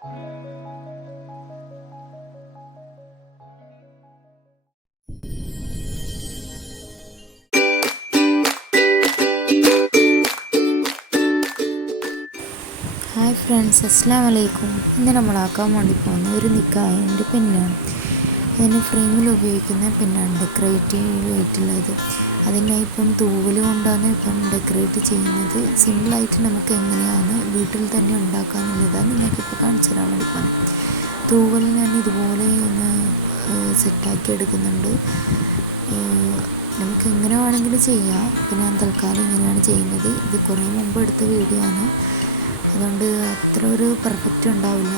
Hi friends അസ്സാം വലൈക്കും ഇന്ന് നമ്മളാക്കാൻ വേണ്ടി പോകുന്ന ഒരു നിക്കായന്റെ പെന്നാണ്. ഇതിന് ഫ്രെയിമിൽ ഉപയോഗിക്കുന്ന പെന്നാണ് ഡെക്കറേറ്റീവ് ആയിട്ടുള്ളത്. അതിനെ ഇപ്പം തൂവൽ കൊണ്ടാണ് ഇപ്പം ഡെക്കറേറ്റ് ചെയ്യുന്നത്. സിമ്പിളായിട്ട് നമുക്ക് എങ്ങനെയാണ് വീട്ടിൽ തന്നെ ഉണ്ടാക്കാമെന്നുള്ളതാണ് നിങ്ങൾക്കിപ്പോൾ കാണിച്ചു തരാൻ പോകുന്നത് തൂവൽ ഞാൻ ഇതുപോലെ ഒന്ന് സെറ്റാക്കി എടുക്കുന്നുണ്ട്. നമുക്ക് എങ്ങനെ വേണമെങ്കിലും ചെയ്യാം. ഇപ്പം ഞാൻ തൽക്കാലം ഇങ്ങനെയാണ് ചെയ്യുന്നത്. ഇത് കുറേ മുമ്പ് എടുത്ത വീഡിയോ ആണ്. അതുകൊണ്ട് അത്ര ഒരു പെർഫെക്റ്റ് ഉണ്ടാവില്ല.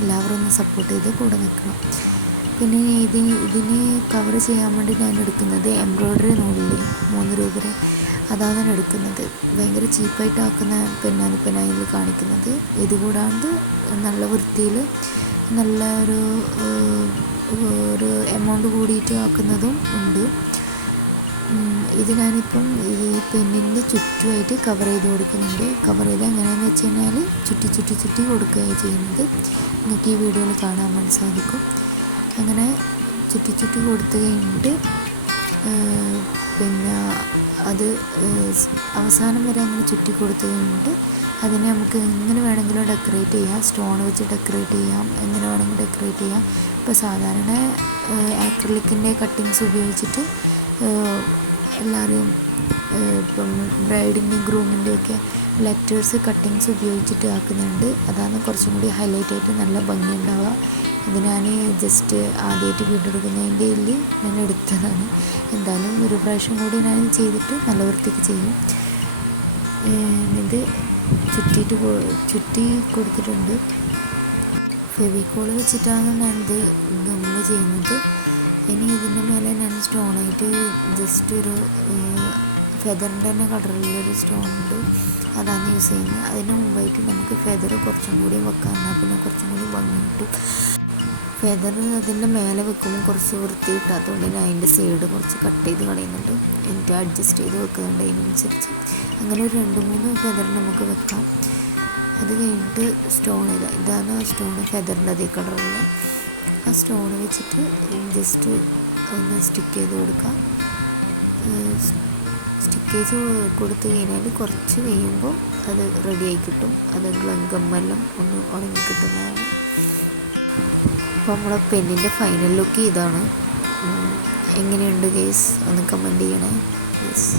എല്ലാവരും ഒന്ന് സപ്പോർട്ട് ചെയ്ത് കൂടെ നിൽക്കണം. പിന്നെ ഇതിന് ഇതിന് കവർ ചെയ്യാൻ വേണ്ടി ഞാൻ എടുക്കുന്നത് എംബ്രോയ്ഡറി നൂലില്ലേ? മൂന്ന് രൂപയുടെ. അതാണ് ഞാൻ എടുക്കുന്നത്. ഭയങ്കര ചീപ്പായിട്ട് ആക്കുന്ന പെണ്ണാണ് ഇതിൽ കാണിക്കുന്നത്. ഇത് കൂടാണ്ട് നല്ല വൃത്തിയിൽ നല്ല ഒരു ഒരു എമൗണ്ട് കൂടിയിട്ട് ആക്കുന്നതും ഉണ്ട്. ഇത് ഞാനിപ്പം ഈ പെണ്ണിന്റെ ചുറ്റുമായിട്ട് കവർ ചെയ്ത് കൊടുക്കുന്നുണ്ട്. കവർ ചെയ്ത് എങ്ങനെയാണെന്ന് വെച്ച് കഴിഞ്ഞാൽ ചുറ്റി ചുറ്റി ചുറ്റി കൊടുക്കുകയാണ് ചെയ്യുന്നത്. നിങ്ങൾക്ക് ഈ വീഡിയോയിൽ കാണാൻ വേണ്ടി സാധിക്കും. അങ്ങനെ ചുറ്റി ചുറ്റി കൊടുത്തു കഴിഞ്ഞിട്ട് പിന്നെ അത് അവസാനം വരെ അങ്ങനെ ചുറ്റി കൊടുത്തു കഴിഞ്ഞിട്ട് അതിനെ നമുക്ക് എങ്ങനെ വേണമെങ്കിലും ഡെക്കറേറ്റ് ചെയ്യാം. സ്റ്റോൺ വെച്ച് ഡെക്കറേറ്റ് ചെയ്യാം. എങ്ങനെ വേണമെങ്കിലും ഡെക്കറേറ്റ് ചെയ്യാം. ഇപ്പോൾ സാധാരണ ആക്രിലിക്കിന്റെ കട്ടിങ്സ് ഉപയോഗിച്ചിട്ട് എല്ലാവരെയും ഇപ്പം ബ്രൈഡിന്റെയും ഗ്രൂമിന്റെയും ഒക്കെ ലെറ്റേഴ്സ് കട്ടിങ്സ് ഉപയോഗിച്ചിട്ട് ആക്കുന്നുണ്ട്. അതാണ് കുറച്ചും കൂടി ഹൈലൈറ്റ് ആയിട്ട് നല്ല ഭംഗി ഉണ്ടാവുക ഇത് ഞാൻ ജസ്റ്റ് ആദ്യമായിട്ട് വീഡിയോ എടുക്കുന്നതിന്റെ ഇതിൽ ഞാൻ എടുത്തതാണ്. എന്തായാലും ഒരു പ്രാവശ്യം കൂടി ഞാൻ ചെയ്തിട്ട് നല്ല വൃത്തിക്ക് ചെയ്യും. ഇത് ചുറ്റിയിട്ട് ചുറ്റി കൊടുത്തിട്ടുണ്ട്. ഫെവിക്കോൾ വെച്ചിട്ടാണ് ഞാനിത് ഗമ്മ ചെയ്യുന്നത്. ഇനി ഇതിന്റെ മേലെ ഞാൻ സ്റ്റോണായിട്ട് ജസ്റ്റ് ഒരു ഫെദറിന്റെ തന്നെ കളറിലൊരു സ്റ്റോൺ ഉണ്ട് അതാണ് യൂസ് ചെയ്യുന്നത്. അതിന് മുമ്പായിട്ട് നമുക്ക് ഫെദർ കുറച്ചും കൂടി വെക്കാം. പിന്നെ കുറച്ചും കൂടി ഭംഗി കിട്ടും. ഫെദർ അതിന്റെ മേലെ വെക്കുമ്പോൾ കുറച്ച് വൃത്തി കിട്ടാത്തതുകൊണ്ട് തന്നെ അതിന്റെ സൈഡ് കുറച്ച് കട്ട് ചെയ്ത് കളയുന്നുണ്ട്. എന്നിട്ട് അഡ്ജസ്റ്റ് ചെയ്ത് വെക്കുന്നുണ്ട് അതിനനുസരിച്ച്. അങ്ങനെ ഒരു രണ്ട് മൂന്ന് ഫെദർ നമുക്ക് വെക്കാം. അത് കഴിഞ്ഞിട്ട് സ്റ്റോൺ ഇതാ ഇതാണ് ആ സ്റ്റോൺ ഫെദറിന്റെ അതേ കളറുള്ള. ആ സ്റ്റോൺ വെച്ചിട്ട് ജസ്റ്റ് ഒന്ന് സ്റ്റിക്ക് ചെയ്ത് കൊടുക്കാം. സ്റ്റിക്ക് ചെയ്ത് കൊടുത്തു കഴിഞ്ഞാൽ കുറച്ച് കഴിയുമ്പോൾ അത് റെഡിയായി കിട്ടും. അത് ഗമ്മെല്ലാം ഒന്ന് ഉണങ്ങി കിട്ടുന്നതാണ്. അപ്പോൾ നമ്മുടെ പെന്നിന്റെ ഫൈനൽ ലുക്ക് ഇതാണ്. എങ്ങനെയുണ്ട് ഗേസ്? ഒന്ന് കമന്റ് ചെയ്യണേ. യെസ്